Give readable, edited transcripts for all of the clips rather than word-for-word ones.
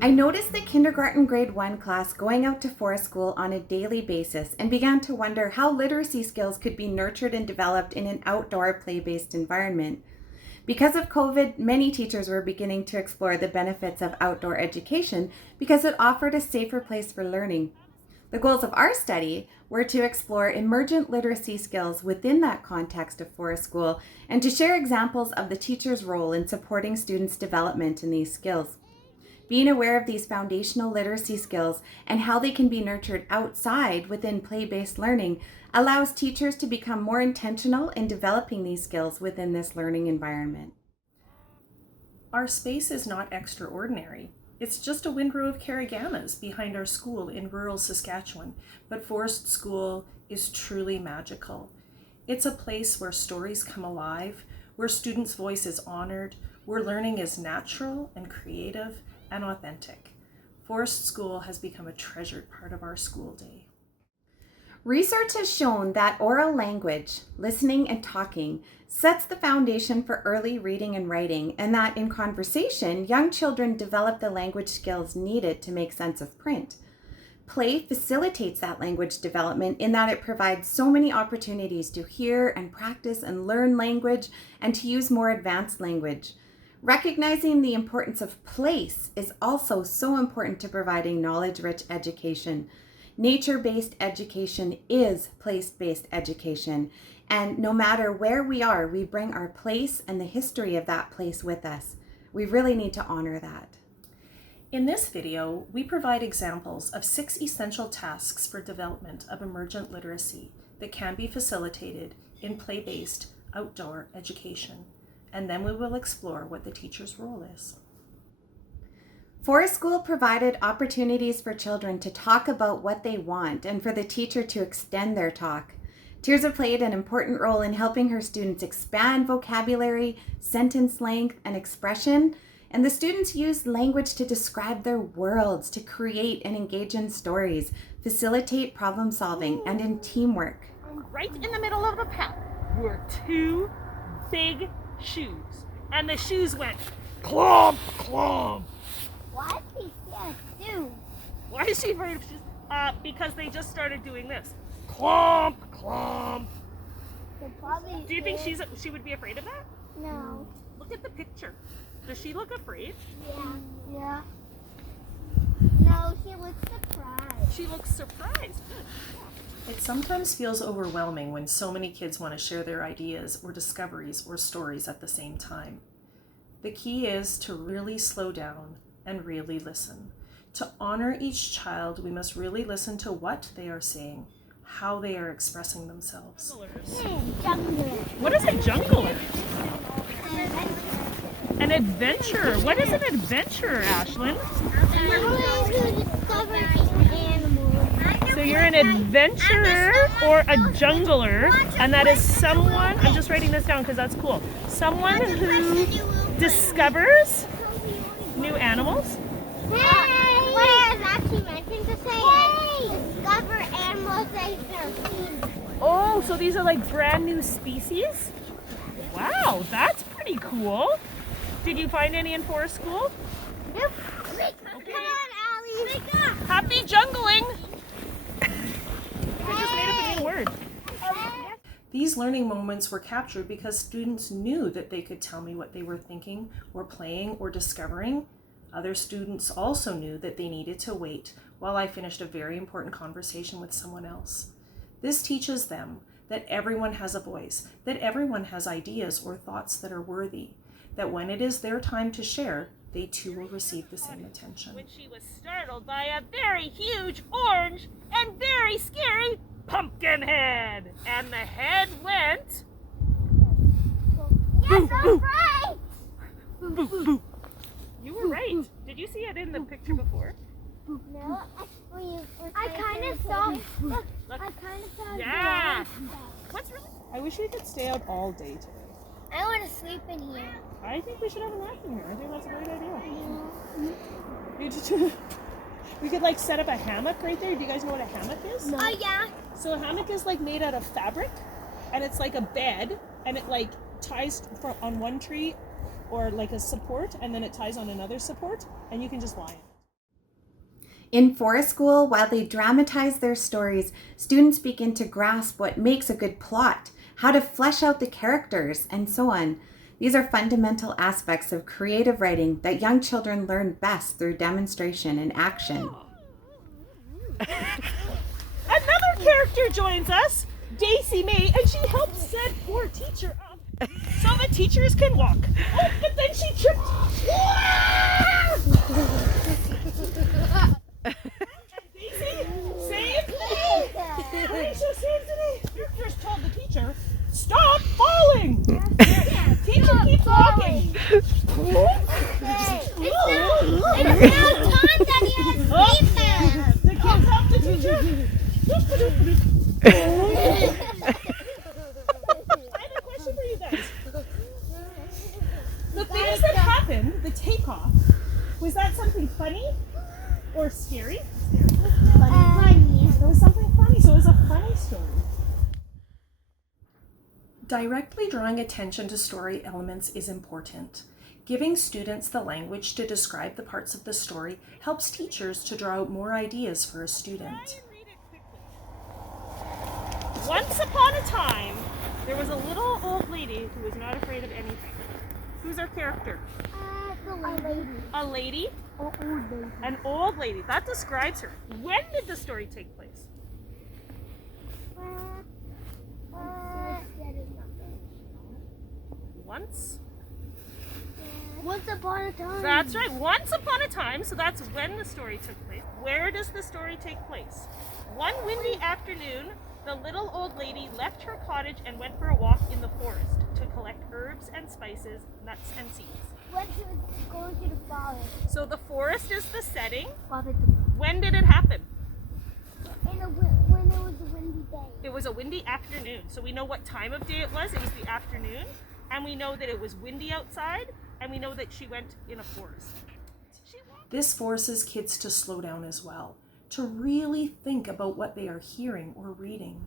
I noticed the kindergarten grade 1 class going out to forest school on a daily basis and began to wonder how literacy skills could be nurtured and developed in an outdoor play-based environment. Because of COVID, many teachers were beginning to explore the benefits of outdoor education because it offered a safer place for learning. The goals of our study were to explore emergent literacy skills within that context of forest school and to share examples of the teacher's role in supporting students' development in these skills. Being aware of these foundational literacy skills and how they can be nurtured outside within play-based learning allows teachers to become more intentional in developing these skills within this learning environment. Our space is not extraordinary. It's just a windrow of Karagammas behind our school in rural Saskatchewan, but Forest School is truly magical. It's a place where stories come alive, where students' voice is honored, where learning is natural and creative and authentic. Forest School has become a treasured part of our school day. Research has shown that oral language, listening and talking, sets the foundation for early reading and writing, and that in conversation, young children develop the language skills needed to make sense of print. Play facilitates that language development in that it provides so many opportunities to hear and practice and learn language and to use more advanced language. Recognizing the importance of place is also so important to providing knowledge-rich education. Nature-based education is place-based education, and no matter where we are, we bring our place and the history of that place with us. We really need to honor that. In this video, we provide examples of 6 essential tasks for development of emergent literacy that can be facilitated in play-based outdoor education. And then we will explore what the teacher's role is. Forest School provided opportunities for children to talk about what they want and for the teacher to extend their talk. Tirza played an important role in helping her students expand vocabulary, sentence length, and expression, and the students used language to describe their worlds, to create and engage in stories, facilitate problem solving, and in teamwork. Right in the middle of the path were 2 big shoes, and the shoes went clomp, clomp. Why is he scared too? Why is she afraid of shoes? Because they just started doing this. Clomp, clomp. Do you think she would be afraid of that? No. Look at the picture. Does she look afraid? Yeah. No, she looks surprised. She looks surprised. It sometimes feels overwhelming when so many kids want to share their ideas or discoveries or stories at the same time. The key is to really slow down and really listen. To honor each child, we must really listen to what they are saying, how they are expressing themselves. What is a jungler? An adventurer. What is an adventurer, Ashlyn? So you're an adventurer or a jungler, and that is someone, I'm just writing this down because that's cool, someone who discovers new animals. What I was actually meant to say discover animals that you've never seen. Oh, so these are like brand new species? Wow, that's pretty cool. Did you find any in forest school? Yep. Okay. Come on, Allie. Happy jungling! I just made up a new word. These learning moments were captured because students knew that they could tell me what they were thinking or playing or discovering. Other students also knew that they needed to wait while I finished a very important conversation with someone else. This teaches them that everyone has a voice, that everyone has ideas or thoughts that are worthy, that when it is their time to share, they too will receive the same attention. When she was startled by a very huge orange and very scary pumpkin head. And the head went... Yes, I'm right. Boo, boo. You were right. Did you see it in the picture before? No, I kind of saw. Look, I kind of saw. Yeah. What's really... I wish we could stay out all day today. I want to sleep in here. I think we should have a nap in here. I think that's a great idea. We could like set up a hammock right there. Do you guys know what a hammock is? No. Oh yeah. So a hammock is like made out of fabric, and it's like a bed, and it like ties on one tree or like a support, and then it ties on another support, and you can just lie in it. In Forest School, while they dramatize their stories, students begin to grasp what makes a good plot, how to flesh out the characters, and so on. These are fundamental aspects of creative writing that young children learn best through demonstration and action. Another character joins us, Daisy May, and she helps set poor teacher up so the teachers can walk. Oh, but then she tripped. Daisy, save me! Alicia, save me! You just told the teacher, stop falling! Teacher keeps walking. It's now time that he has defense. The kids help the teacher. I have a question for you guys. The things that happened, the takeoff, was that something funny or scary? Funny. It was something funny, so it was a funny story. Directly drawing attention to story elements is important. Giving students the language to describe the parts of the story helps teachers to draw out more ideas for a student. Once upon a time, there was a little old lady who was not afraid of anything. Who's our character? A lady? An old lady. That describes her. When did the story take place? Once? Once upon a time. That's right. Once upon a time. So that's when the story took place. Where does the story take place? One windy afternoon, the little old lady left her cottage and went for a walk in the forest to collect herbs and spices, nuts and seeds. When she was going to the forest. So the forest is the setting. When When did it happen? it was a windy day. It was a windy afternoon. So we know what time of day it was. It was the afternoon. And we know that it was windy outside. And we know that she went in a forest. This forces kids to slow down as well, to really think about what they are hearing or reading.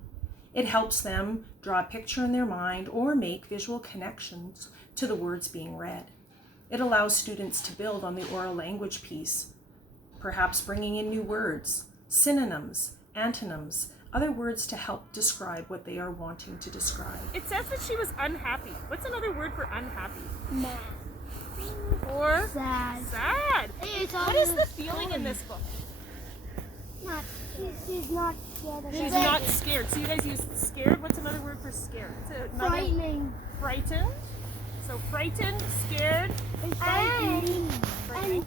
It helps them draw a picture in their mind or make visual connections to the words being read. It allows students to build on the oral language piece, perhaps bringing in new words, synonyms, antonyms, other words to help describe what they are wanting to describe. It says that she was unhappy. What's another word for unhappy? Mad. Or Sad. sad. What is the feeling in this book? She's not scared of She's not scared. So you guys use scared. What's another word for scared? It's another- frightening. Frightened. So frightened, scared, frightening.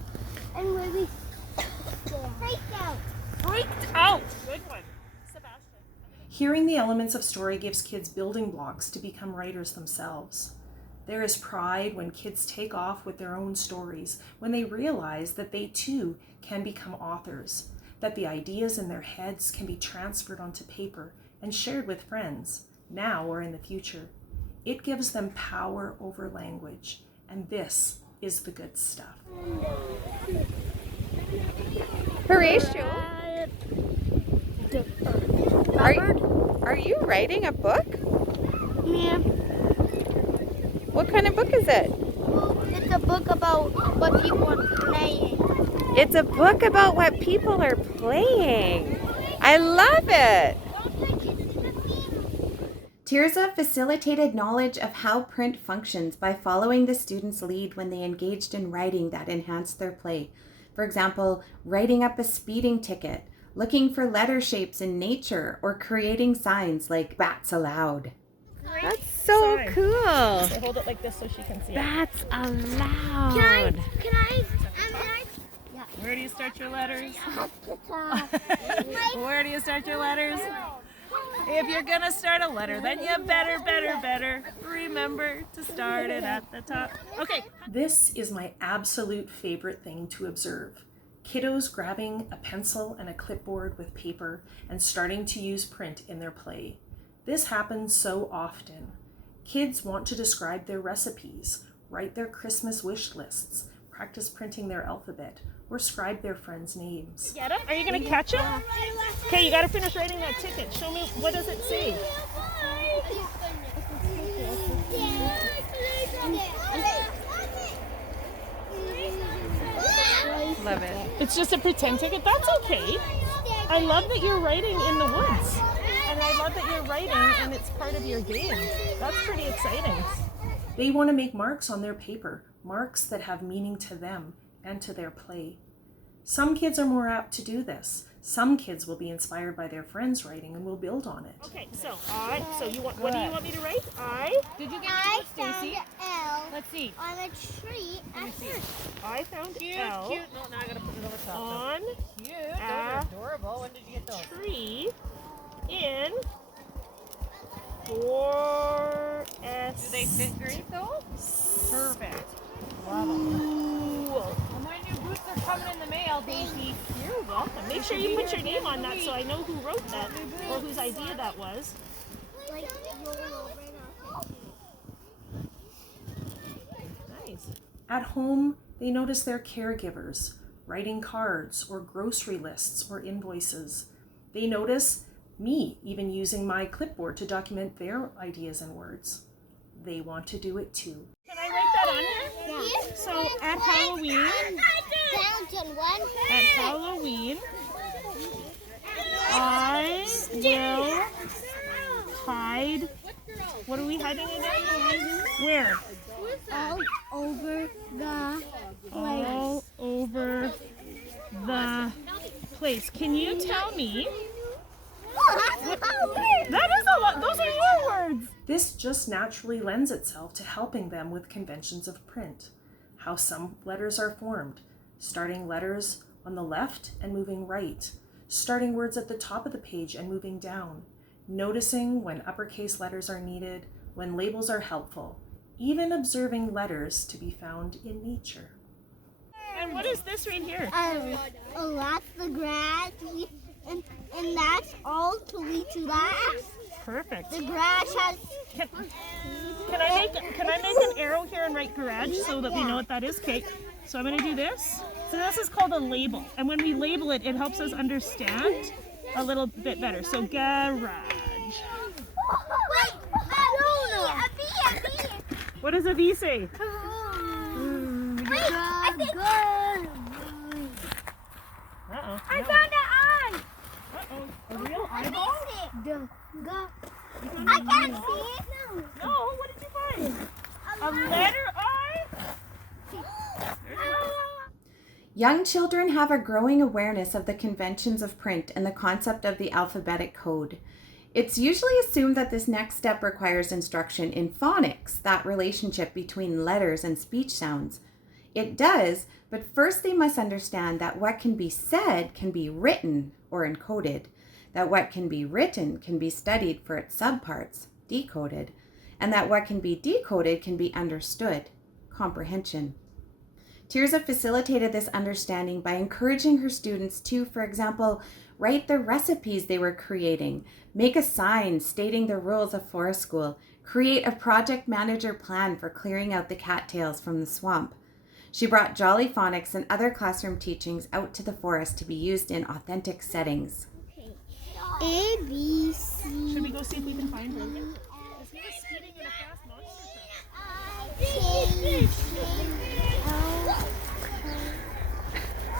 And really freaked out. Freaked out. Good one. Sebastian. Hearing the elements of story gives kids building blocks to become writers themselves. There is pride when kids take off with their own stories, when they realize that they too can become authors, that the ideas in their heads can be transferred onto paper and shared with friends, now or in the future. It gives them power over language, and this is the good stuff. Horatio, are you writing a book? Yeah. What kind of book is it? It's a book about what people are playing. It's a book about what people are playing. I love it. Tirza facilitated knowledge of how print functions by following the students' lead when they engaged in writing that enhanced their play. For example, writing up a speeding ticket, looking for letter shapes in nature, or creating signs like "Bats allowed." That's so Sorry. cool. So hold it like this so she can see it. That's allowed. Where do you start your letters? Where Where do you start your letters? If you're gonna start a letter, then you better remember to start it at the top. Okay. This is my absolute favorite thing to observe. Kiddos grabbing a pencil and a clipboard with paper and starting to use print in their play. This happens so often. Kids want to describe their recipes, write their Christmas wish lists, practice printing their alphabet, or scribe their friends' names. Get him? Are you gonna catch him? Okay, you gotta finish writing that ticket. Show me, what does it say? Love it. It's just a pretend ticket. That's okay. I love that you're writing in the woods. And I love that you're writing and it's part of your game. That's pretty exciting. They want to make marks on their paper, marks that have meaning to them and to their play. Some kids are more apt to do this. Some kids will be inspired by their friends' writing and will build on it. Okay, so what do you want me to write? Did you get I it, found Stacy? an L Let's see. on a tree at first. I found Cute, L cute. No, now I gotta put it over top. on Cute. Those are adorable. When did you get those? tree in forest. Do they fit great though? Perfect. Love them. Well, my new boots are coming in the mail, Daisy. You're welcome. Make sure you put your name on that so I know who wrote that or whose idea that was. Like roll over and I'll Nice. At home, they notice their caregivers, writing cards or grocery lists or invoices. They notice me even using my clipboard to document their ideas and words. They want to do it too. Can I write that on here? Yeah. So at Halloween, Fountain one. at Halloween, I will hide. What are we hiding again? Where? All over the All over the place. Can you tell me? That is a lot. Those are your words. This just naturally lends itself to helping them with conventions of print, how some letters are formed, starting letters on the left and moving right, starting words at the top of the page and moving down, noticing when uppercase letters are needed, when labels are helpful, even observing letters to be found in nature. And what is this right here? That's the grass, and that's all to lead to that. Perfect. The grass has. Can I make an arrow here and write garage so that we know what that is? Okay. So I'm gonna do this. So this is called a label, and when we label it, it helps us understand a little bit better. So garage. Wait, a bee. What does a V say? Wait, I think. Good. Uh-oh. I found an eye. Uh-oh. A real eyeball? I can't see it. No, what did you find? A letter I? Young children have a growing awareness of the conventions of print and the concept of the alphabetic code. It's usually assumed that this next step requires instruction in phonics, that relationship between letters and speech sounds. It does, but first they must understand that what can be said can be written or encoded, that what can be written can be studied for its subparts, decoded, and that what can be decoded can be understood, comprehension. Tirza facilitated this understanding by encouraging her students to, for example, write the recipes they were creating, make a sign stating the rules of forest school, create a project manager plan for clearing out the cattails from the swamp. She brought Jolly Phonics and other classroom teachings out to the forest to be used in authentic settings. A, B, C. Should we go see if we can find Logan? Is he speeding in a fast monster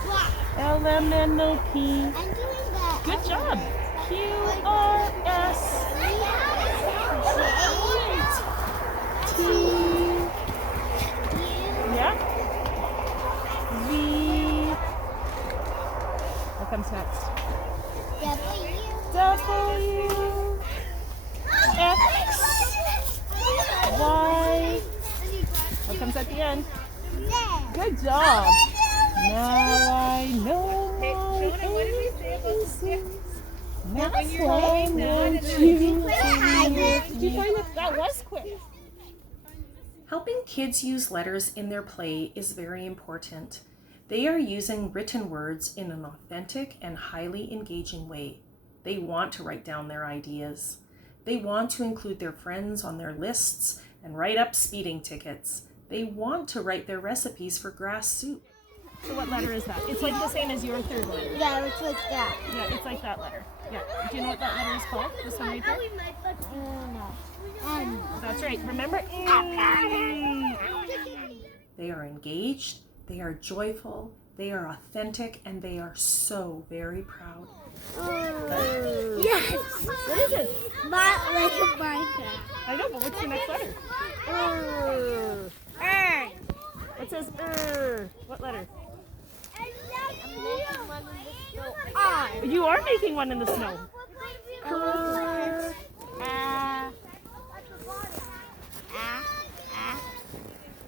truck? LMNOP. I'm doing that. Good job. QRS. Yeah. V. What comes next? W. X. Y. What comes at the end? Good job. Now I know my ABCs. That's why I want you to Did you find that? That was quick. Helping kids use letters in their play is very important. They are using written words in an authentic and highly engaging way. They want to write down their ideas. They want to include their friends on their lists and write up speeding tickets. They want to write their recipes for grass soup. So what letter is that? It's like the same as your third letter. Yeah, it's like that. Yeah, it's like that letter. Yeah. Do you know what that letter is called? This one right there? That's right. Remember? They are engaged, they are joyful, They are authentic and they are so very proud. Yes. What is it? Like a Minecraft. I know, but what's the next letter? It says What letter? You are making one in the snow.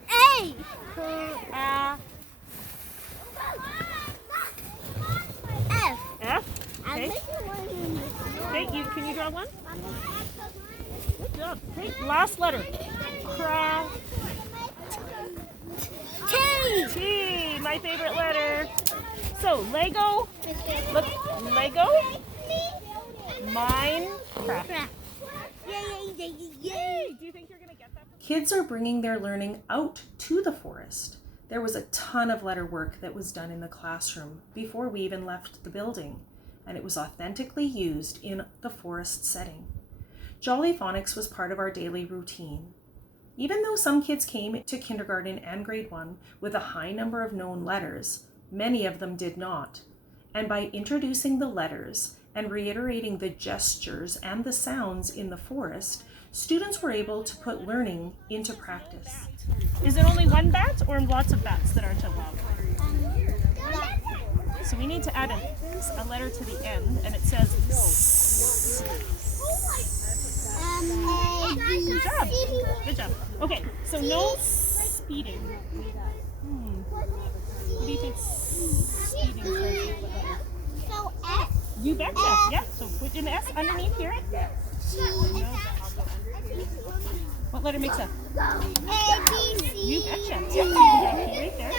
A. F. F. I'm Okay. making one in the snow. Okay, can you draw one? Good job. Okay, last letter. T. T, my favorite letter. So, Lego. Look, Lego. Minecraft. Yay. Do you think you're going to get that? Kids are bringing their learning out to the forest. There was a ton of letter work that was done in the classroom before we even left the building, and it was authentically used in the forest setting. Jolly Phonics was part of our daily routine. Even though some kids came to kindergarten and grade 1 with a high number of known letters, many of them did not. And by introducing the letters and reiterating the gestures and the sounds in the forest, students were able to put learning into practice. Is it only one bat or lots of bats that aren't allowed? So we need to add a letter to the end, and it says S. Good job. Good job. Okay, so no speeding. What do you think speeding starts with? What letter? So F. You betcha. Yeah, so put an S underneath here. What letter makes F? A, B, C, You betcha. Yep, you got P right there.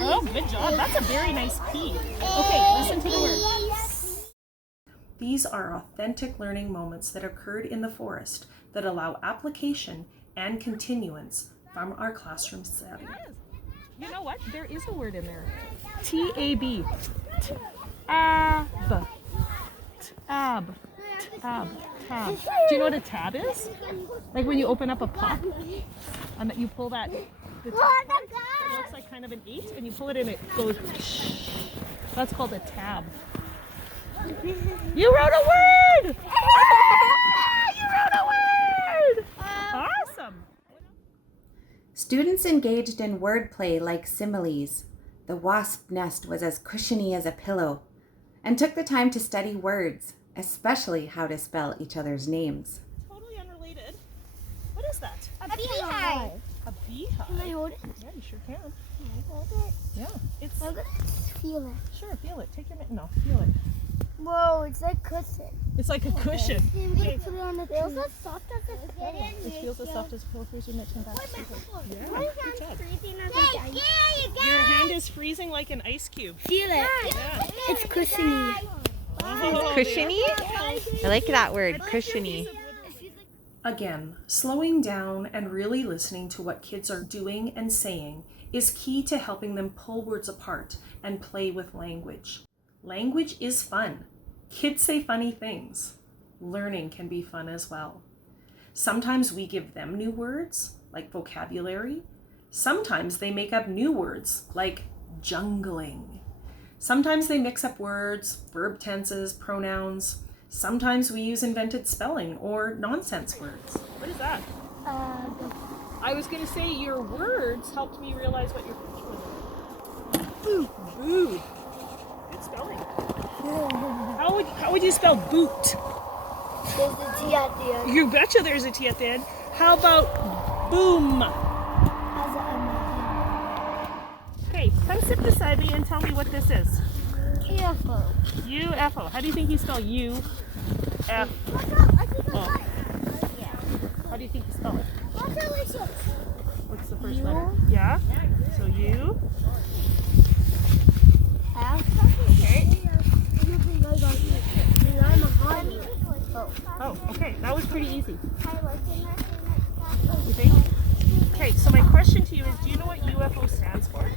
Oh, good job. That's a very nice P. Okay, listen to the word. These are authentic learning moments that occurred in the forest that allow application and continuance from our classroom setting. You know what? There is a word in there. T-A-B. Tab. Tab. Tab. Tab. Do you know what a tab is? Like when you open up a pop and you pull that, the top part, it looks like kind of an 8, and you pull it in, it goes. That's called a tab. You wrote a word! You wrote a word! Awesome! Students engaged in wordplay like similes. The wasp nest was as cushiony as a pillow, and took the time to study words, especially how to spell each other's names. Totally unrelated. What is that? A beehive. A beehive? Can I hold it? Yeah, you sure can. Can I hold it? Yeah. It's I'm gonna feel it. sure, feel it. Take your mitten off. Feel it. Whoa, it's like cushion. It's like a cushion. I'm gonna put it on the tree. It feels as soft as a pillow. It feels as soft as a pillow. Here's your mitten back. Yeah, My good hand's job. freezing as a guy. Your hand is freezing like an ice cube. Feel it. Yeah. It's cushiony. Oh, Cushiony? I like that word, cushiony. Again, slowing down and really listening to what kids are doing and saying is key to helping them pull words apart and play with language. Language is fun. Kids say funny things. Learning can be fun as well. Sometimes we give them new words, like vocabulary. Sometimes they make up new words, like jungling. Sometimes they mix up words, verb tenses, pronouns. Sometimes we use invented spelling or nonsense words. What is that? I was going to say your words helped me realize what your question was. Boot. Boot. Good spelling. How would you spell boot? There's a T at the end. You betcha there's a T at the end. How about boom? Has an Okay, come sit beside me and tell me what this is. UFO. UFO. How do you think you spell U-F-O? How do you think you spell it? What's the first letter? Yeah. So U. Okay. Oh, okay. That was pretty easy. You think? Okay, so my question to you is, do you know what UFO stands for?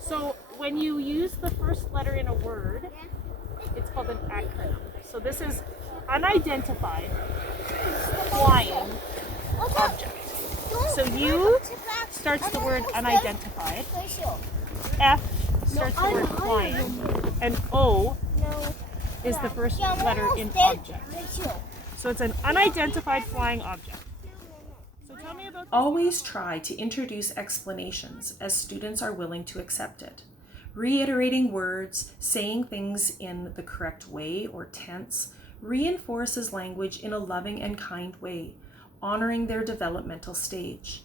So when you use the first letter in a word, it's called an acronym. So this is unidentified flying object. So U starts the word unidentified. F starts the word flying. And O is the first letter in object. So it's an unidentified flying object. So tell me about this. Always try to introduce explanations as students are willing to accept it. Reiterating words, saying things in the correct way or tense, reinforces language in a loving and kind way, honoring their developmental stage.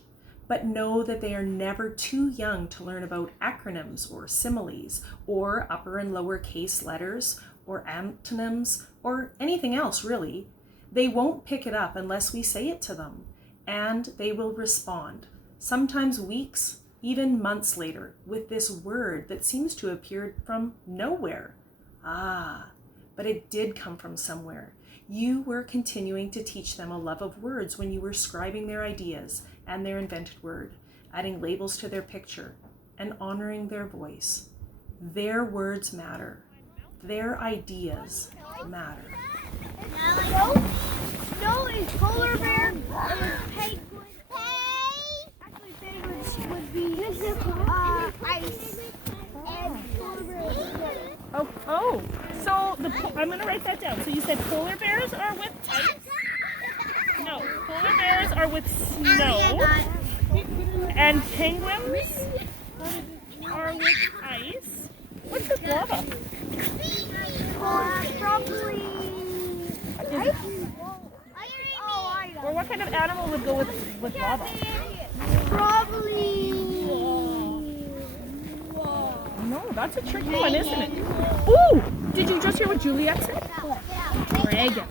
But know that they are never too young to learn about acronyms or similes or upper and lower case letters or antonyms or anything else really. They won't pick it up unless we say it to them, and they will respond, sometimes weeks, even months later, with this word that seems to have appeared from nowhere. Ah, but it did come from somewhere. You were continuing to teach them a love of words when you were scribing their ideas and their invented word, adding labels to their picture, and honoring their voice. Their words matter. Their ideas matter. No, it's polar bear. It was penguin. Actually, penguins would be ice. And polar bears. Oh, so I'm going to write that down. So you said polar bears are with ice? No, polar bears are with snow. And penguins are with ice. What's with lava? Probably. Or what kind of animal would go with lava? Probably. No, that's a tricky one, isn't it? Ooh! Did you just hear what Juliet said? Dragon.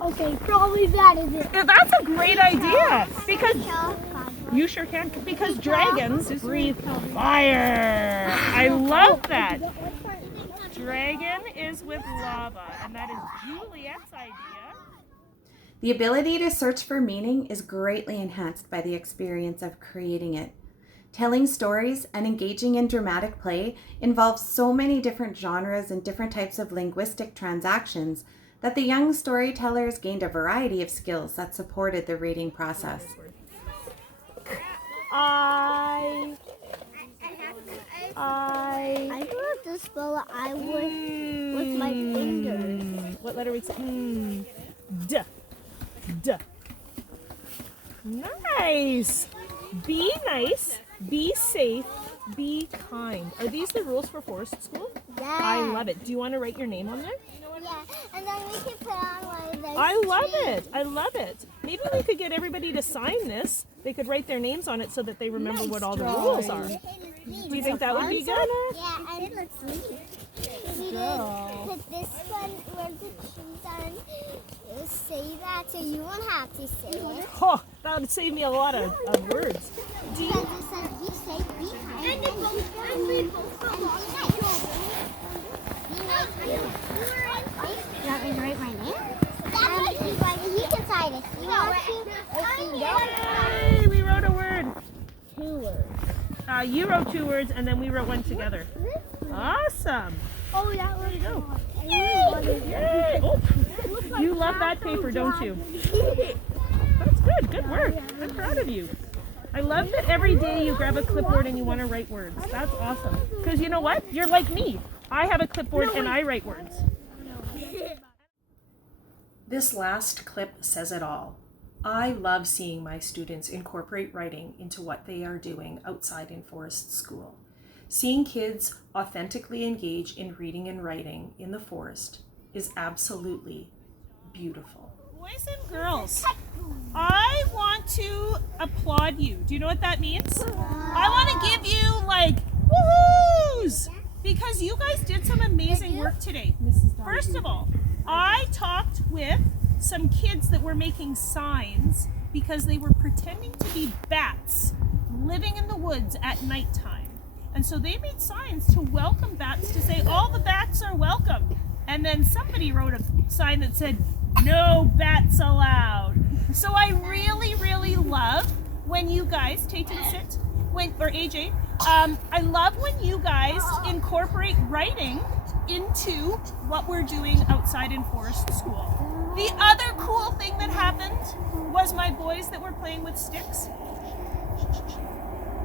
Okay, probably that is it. Yeah, that's a great idea. Because you sure can. Because dragons breathe fire. I love that. Dragon is with lava, and that is Juliet's idea. The ability to search for meaning is greatly enhanced by the experience of creating it. Telling stories and engaging in dramatic play involves so many different genres and different types of linguistic transactions that the young storytellers gained a variety of skills that supported the reading process. I do have to spell I with my fingers. What letter is it? D. D. Nice. Be nice. Be safe. Be kind. Are these the rules for Forest School? Yeah. I love it. Do you want to write your name on there? Yeah, and then we can put on one of those. I love it. I love it. Maybe we could get everybody to sign this. They could write their names on it so that they remember what all the rules are. Do you think that would be good? Yeah, and let's see. Put this one where the trees are. Say that so you won't have to say it. Oh, that would save me a lot of words. Do you? Because it says be safe, be kind, and be nice. You want me to write my name? You can sign it. You want to? Yay, we wrote a word. 2 words. You wrote 2 words and then we wrote one together. Awesome. Oh, that There you go. Yay! Yay. Oh, you love that paper, don't you? That's good. Good work. I'm proud of you. I love that every day you grab a clipboard and you want to write words. That's awesome. Because you know what? You're like me. I have a clipboard and I write words. This last clip says it all. I love seeing my students incorporate writing into what they are doing outside in Forest School. Seeing kids authentically engage in reading and writing in the forest is absolutely beautiful. Boys and girls, I want to applaud you. Do you know what that means? I want to give you like woohoos because you guys did some amazing work today. First of all, I talked with some kids that were making signs because they were pretending to be bats living in the woods at nighttime. And so they made signs to welcome bats, to say all the bats are welcome. And then somebody wrote a sign that said, no bats allowed. So I really, really love when you guys, Tate and Sit, or AJ, I love when you guys incorporate writing into what we're doing outside in Forest School. The other cool thing that happened was my boys that were playing with sticks.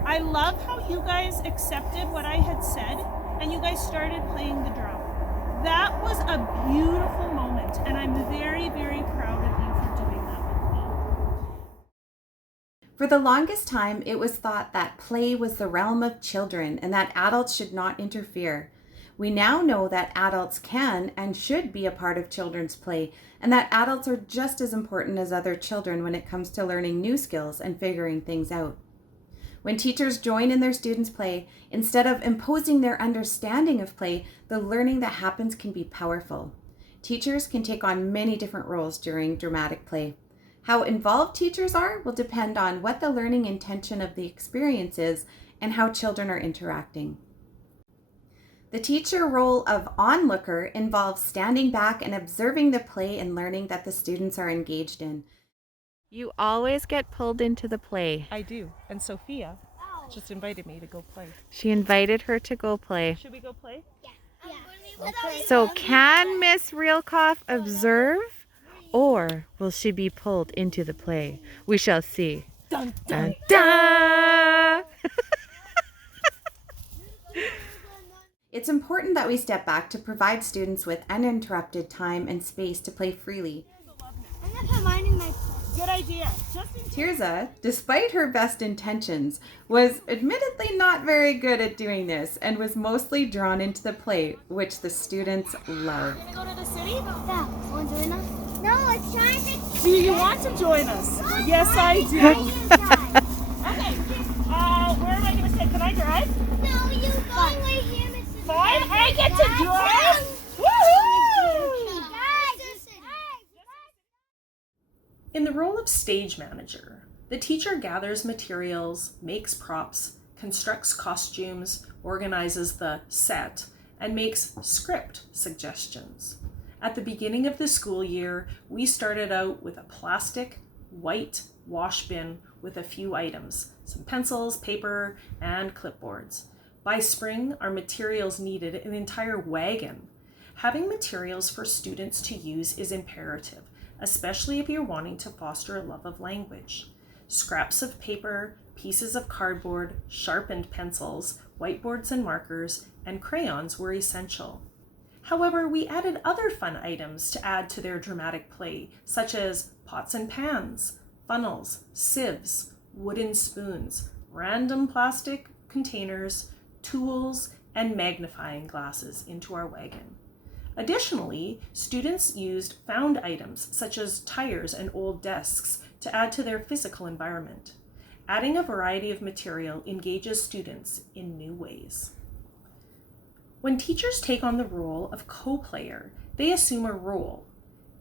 I love how you guys accepted what I had said and you guys started playing the drum. That was a beautiful moment, and I'm very, very proud of you for doing that with me. For the longest time, it was thought that play was the realm of children and that adults should not interfere. We now know that adults can and should be a part of children's play, and that adults are just as important as other children when it comes to learning new skills and figuring things out. When teachers join in their students' play, instead of imposing their understanding of play, the learning that happens can be powerful. Teachers can take on many different roles during dramatic play. How involved teachers are will depend on what the learning intention of the experience is and how children are interacting. The teacher role of onlooker involves standing back and observing the play and learning that the students are engaged in. You always get pulled into the play. I do, and Sophia just invited me to go play. She invited her to go play. Should we go play? So can Miss Realkoff observe, or will she be pulled into the play? We shall see. Dun, dun, Dun, dun. It's important that we step back to provide students with uninterrupted time and space to play freely. I'm gonna put mine in my. Good idea. Tirza, despite her best intentions, was admittedly not very good at doing this and was mostly drawn into the play, which the students loved. Gonna go to the city? Yeah, want to join us? No, it's trying to. Do you want to join us? Yes, I do. Okay. Where am I gonna sit? Can I drive? No, you go right here, Mrs. Fine. I get to drive. Woohoo! In the role of stage manager, the teacher gathers materials, makes props, constructs costumes, organizes the set, and makes script suggestions. At the beginning of the school year, we started out with a plastic, white wash bin with a few items, some pencils, paper, and clipboards. By spring, our materials needed an entire wagon. Having materials for students to use is imperative, especially if you're wanting to foster a love of language. Scraps of paper, pieces of cardboard, sharpened pencils, whiteboards and markers, and crayons were essential. However, we added other fun items to add to their dramatic play, such as pots and pans, funnels, sieves, wooden spoons, random plastic containers, tools, and magnifying glasses into our wagon. Additionally, students used found items such as tires and old desks to add to their physical environment. Adding a variety of material engages students in new ways. When teachers take on the role of co-player, they assume a role,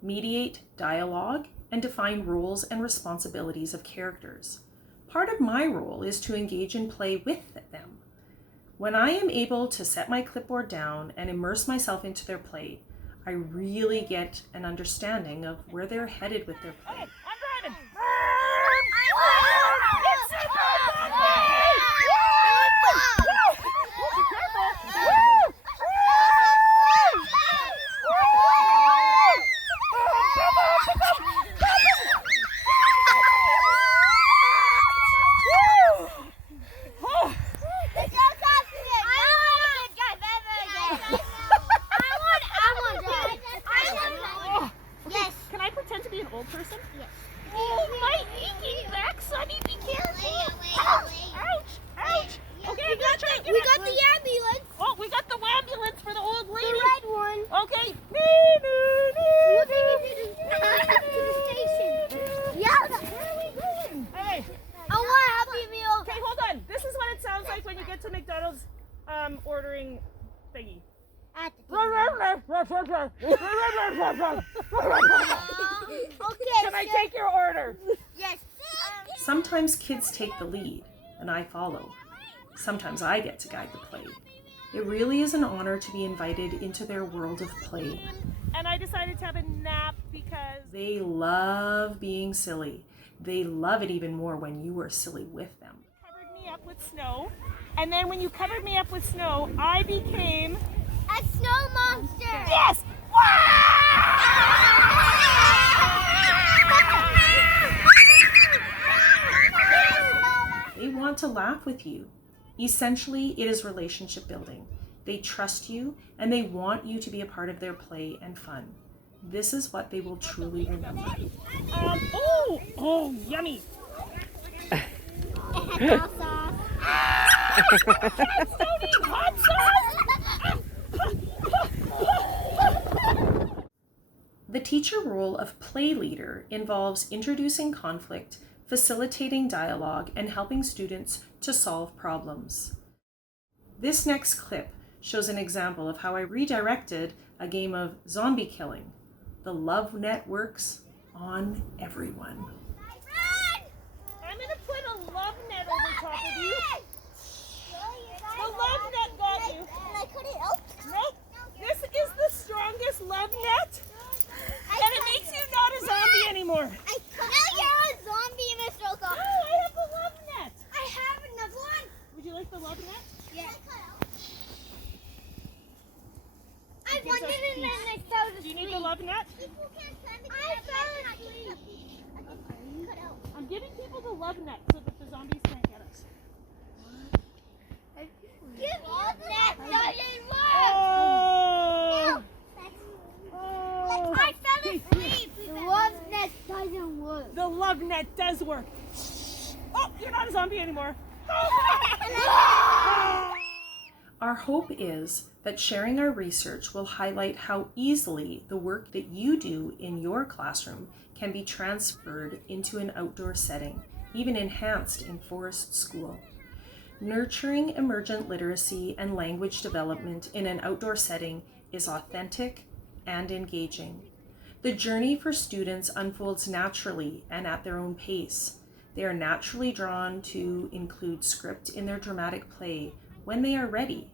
mediate dialogue, and define roles and responsibilities of characters. Part of my role is to engage in play with them. When I am able to set my clipboard down and immerse myself into their play, I really get an understanding of where they're headed with their play. Okay, I'm driving. Can I pretend to be an old person? Yes. Oh, my aching back, Sonny, be careful. Ouch, ouch. Okay, I'm gonna try and get We it. got the ambulance. Oh, we got the ambulance for the old lady. The red one. Okay. We'll take it to the station. Yeah. Where are we going? Hey, I want a Happy Meal. okay, hold on. This is what it sounds like when you get to McDonald's ordering thingy. Okay. Can I take your order? Yes. Sometimes kids take the lead, and I follow. Sometimes I get to guide the play. It really is an honor to be invited into their world of play. And I decided to have a nap because They love being silly. They love it even more when you are silly with them. you covered me up with snow. And then when you covered me up with snow, I became... A snow monster. Yes! They want to laugh with you. Essentially, it is relationship building. They trust you and they want you to be a part of their play and fun. This is what they will truly remember. Oh, yummy. Hot sauce. Hot sauce. The teacher role of play leader involves introducing conflict, facilitating dialogue, and helping students to solve problems. This next clip shows an example of how I redirected a game of zombie killing. The love net works on everyone. I'm going to put a love net over top of you. The love net got you. Can I cut it out? Nope. This is the strongest love net. And it makes you not a zombie anymore. Now you're a zombie, Mr. Oka. Oh, I have the love net. I have another one. Would you like the love net? Yeah. I wanted it and I fell asleep. Do you need the love net? I fell asleep. I'm giving people the love net so that the zombies can't get us. Love net doesn't work. Oh! I fell asleep. The love net doesn't work. The love net does work. Oh, you're not a zombie anymore. Our hope is that sharing our research will highlight how easily the work that you do in your classroom can be transferred into an outdoor setting, even enhanced in Forest School. Nurturing emergent literacy and language development in an outdoor setting is authentic and engaging. The journey for students unfolds naturally and at their own pace. They are naturally drawn to include script in their dramatic play when they are ready.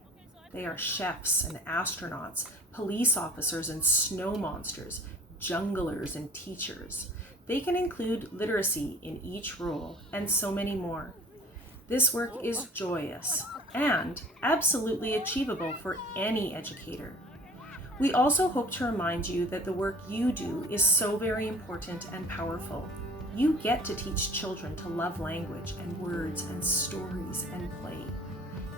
They are chefs and astronauts, police officers and snow monsters, junglers and teachers. They can include literacy in each role and so many more. This work is joyous and absolutely achievable for any educator. We also hope to remind you that the work you do is so very important and powerful. You get to teach children to love language and words and stories and play.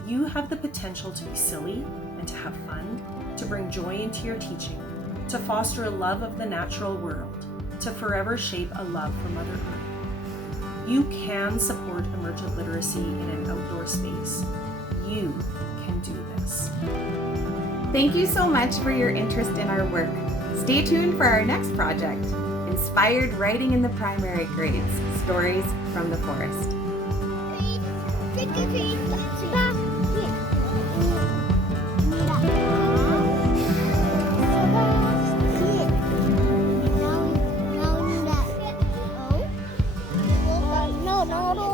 You have the potential to be silly and to have fun, to bring joy into your teaching, to foster a love of the natural world, to forever shape a love for Mother Earth. You can support emergent literacy in an outdoor space. You can do this. Thank you so much for your interest in our work. Stay tuned for our next project, Inspired Writing in the Primary Grades, Stories from the Forest. No.